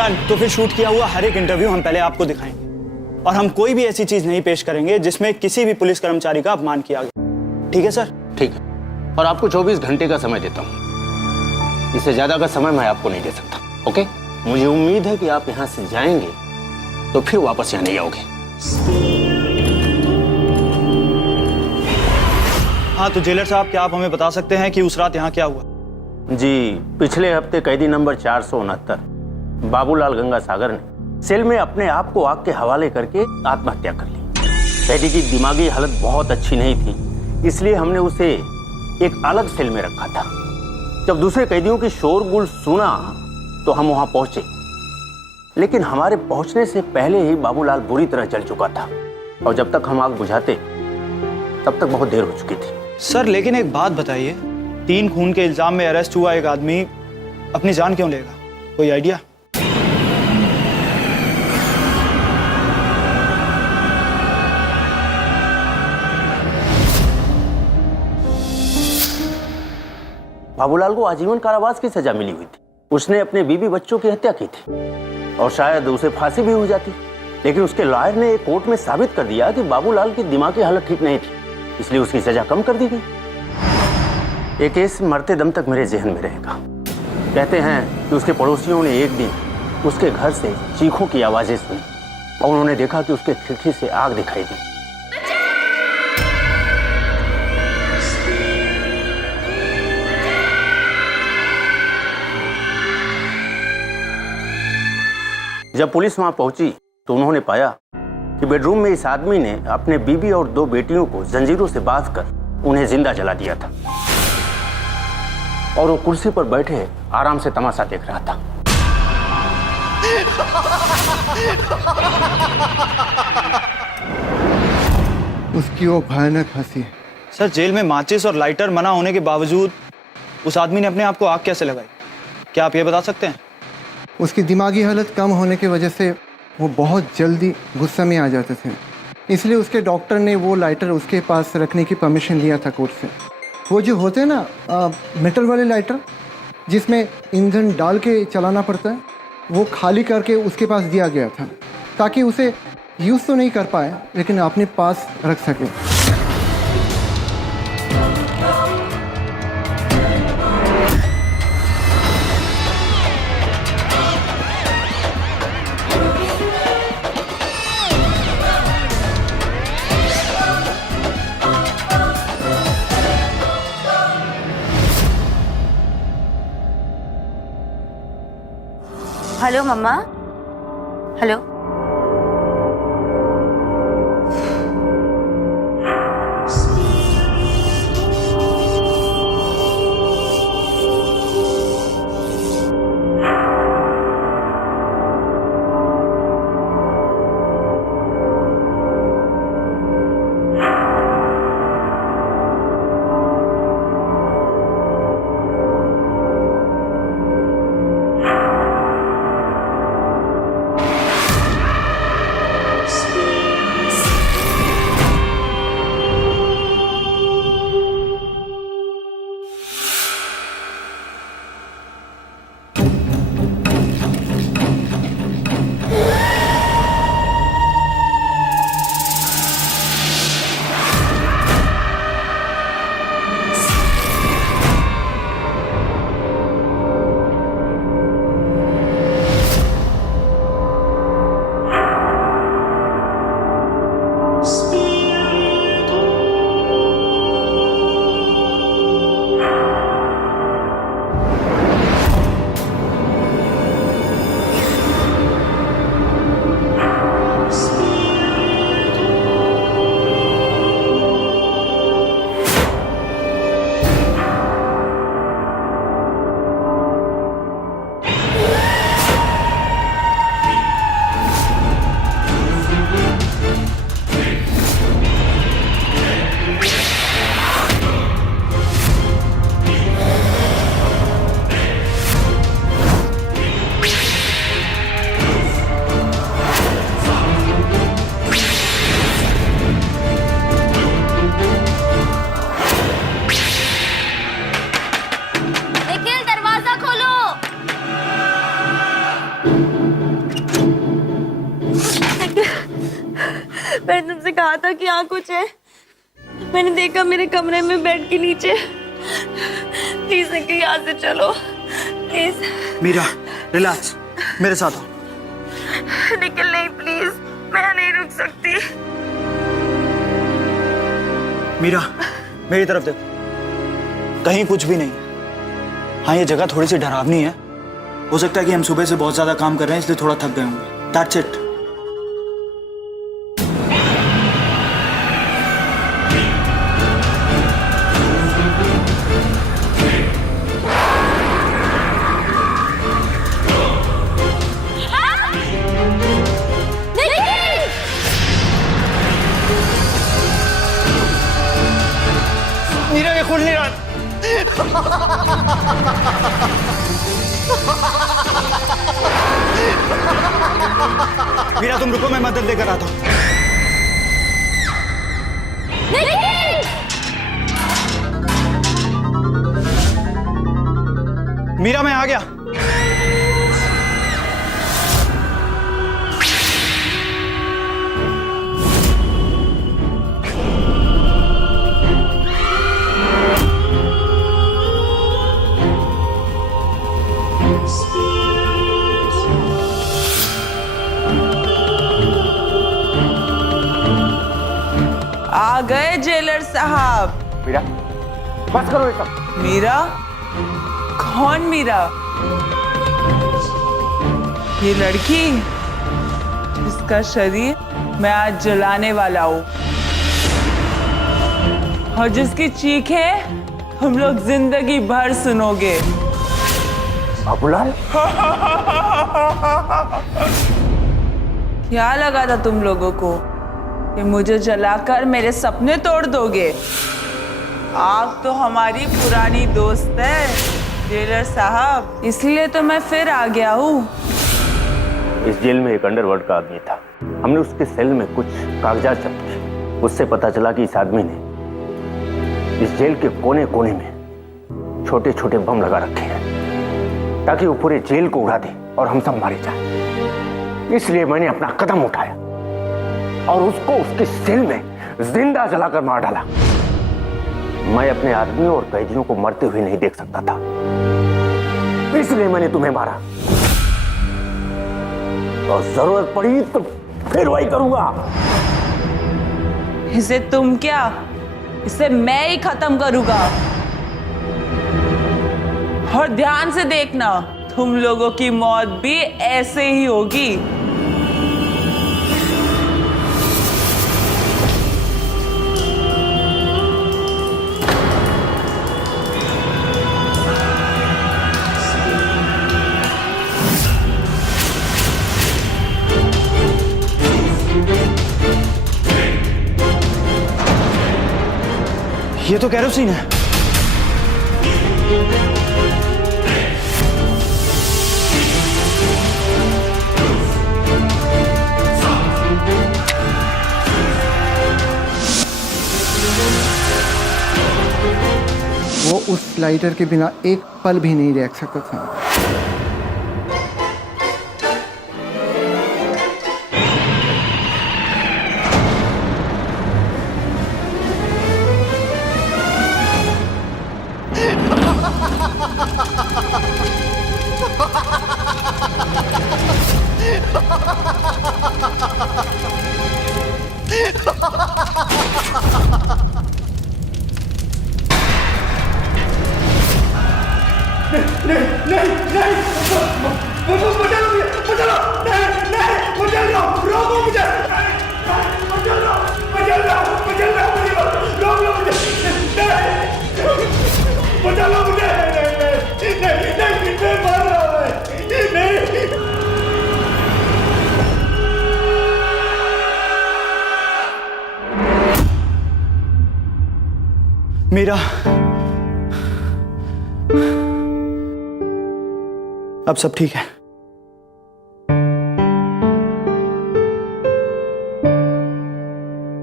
Done. तो फिर shoot किया हुआ हर एक इंटरव्यू हम पहले आपको दिखाएंगे और हम कोई भी ऐसी चीज नहीं पेश करेंगे जिसमें किसी भी पुलिस कर्मचारी का अपमान किया गया। ठीक है सर? ठीक है, और आपको 24 घंटे का समय देता हूँ। इससे ज्यादा का समय मैं आपको नहीं दे सकता। ओके? मुझे उम्मीद है कि आप यहाँ से जाएंगे तो फिर वापस यहाँ नहीं आओगे। हाँ, तो जेलर साहब, क्या आप हमें बता सकते हैं कि उस रात यहाँ क्या हुआ? जी, पिछले हफ्ते कैदी नंबर 469 बाबूलाल गंगासागर ने सेल में अपने आप को आग के हवाले करके आत्महत्या कर ली। कैदी की दिमागी हालत बहुत अच्छी नहीं थी, इसलिए हमने उसे एक अलग सेल में रखा था। जब दूसरे कैदियों की शोरगुल सुना तो हम वहां पहुंचे, लेकिन हमारे पहुंचने से पहले ही बाबूलाल बुरी तरह जल चुका था और जब तक हम आग बुझाते तब तक बहुत देर हो चुकी थी। सर, लेकिन एक बात बताइए, 3 खून के इल्जाम में अरेस्ट हुआ एक आदमी अपनी जान क्यों लेगा? कोई आइडिया? बाबूलाल को आजीवन कारावास की सजा मिली हुई थी। उसने अपने बीवी बच्चों की हत्या की थी और शायद उसे फांसी भी हो जाती, लेकिन उसके लॉयर ने कोर्ट में साबित कर दिया कि बाबूलाल की दिमागी हालत ठीक नहीं थी, इसलिए उसकी सजा कम कर दी गई। ये केस मरते दम तक मेरे जहन में रहेगा। कहते हैं कि उसके पड़ोसियों ने एक दिन उसके घर से चीखों की आवाजें सुनी और उन्होंने देखा कि उसके खिड़की से आग दिखाई दी। जब पुलिस वहां पहुंची तो उन्होंने पाया कि बेडरूम में इस आदमी ने अपने बीबी और 2 बेटियों को जंजीरों से बांधकर उन्हें जिंदा जला दिया था और वो कुर्सी पर बैठे आराम से तमाशा देख रहा था। उसकी वो भयानक हंसी। सर, जेल में माचिस और लाइटर मना होने के बावजूद उस आदमी ने अपने आप को आग कैसे लगाई? क्या आप ये बता सकते हैं? उसकी दिमागी हालत कम होने की वजह से वो बहुत जल्दी गुस्से में आ जाते थे, इसलिए उसके डॉक्टर ने वो लाइटर उसके पास रखने की परमिशन लिया था कोर्ट से। वो जो होते हैं ना मेटल वाले लाइटर जिसमें ईंधन डाल के चलाना पड़ता है, वो खाली करके उसके पास दिया गया था ताकि उसे यूज़ तो नहीं कर पाए लेकिन अपने पास रख सके। हेलो मम्मा। हेलो। से कहा था कि यहाँ कुछ है। मैंने देखा मेरे कमरे में बेड के नीचे। प्लीज निकल यहाँ से, चलो प्लीज। मीरा रिलैक्स, मेरे साथ आओ। निकल नहीं, प्लीज, मैं नहीं रुक सकती। मीरा मेरी तरफ देखो, कहीं कुछ भी नहीं। हाँ, ये जगह थोड़ी सी डरावनी है। हो सकता है कि हम सुबह से बहुत ज्यादा काम कर रहे हैं, इसलिए थोड़ा थक गए होंगे। That's it. मीरा ये खुल नहीं रहा। मीरा तुम रुको, मैं मदद लेकर आता हूँ। मीरा मैं आ गया। आ गए जेलर साहब। मीरा बस करो ये सब। मीरा? कौन मीरा? ये लड़की जिसका शरीर मैं आज जलाने वाला हूँ और जिसकी चीखें हम लोग जिंदगी भर सुनोगे। बाबूलाल, क्या लगा था तुम लोगों को कि मुझे जलाकर मेरे सपने तोड़ दोगे? आग तो हमारी पुरानी दोस्त है जेलर साहब, इसलिए तो मैं फिर आ गया हूँ। इस जेल में एक अंडरवर्ल्ड का आदमी था। हमने उसके सेल में कुछ कागजात जब्त किए। उससे पता चला कि इस आदमी ने इस जेल के कोने कोने में छोटे छोटे बम लगा रखे हैं ताकि वो पूरे जेल को उड़ा दे और हम सब मारे जाए। इसलिए मैंने अपना कदम उठाया और उसको उसके सेल में जिंदा जलाकर मार डाला। मैं अपने आदमियों और कैदियों को मरते हुए नहीं देख सकता था, इसलिए मैंने तुम्हें मारा और जरूरत पड़ी तो फिर वही करूंगा। इसे तुम क्या, इसे मैं ही खत्म करूंगा। और ध्यान से देखना, तुम लोगों की मौत भी ऐसे ही होगी। ये तो केरोसिन है। वो उस लाइटर के बिना एक पल भी नहीं रह सकता था। मीरा, अब सब ठीक है।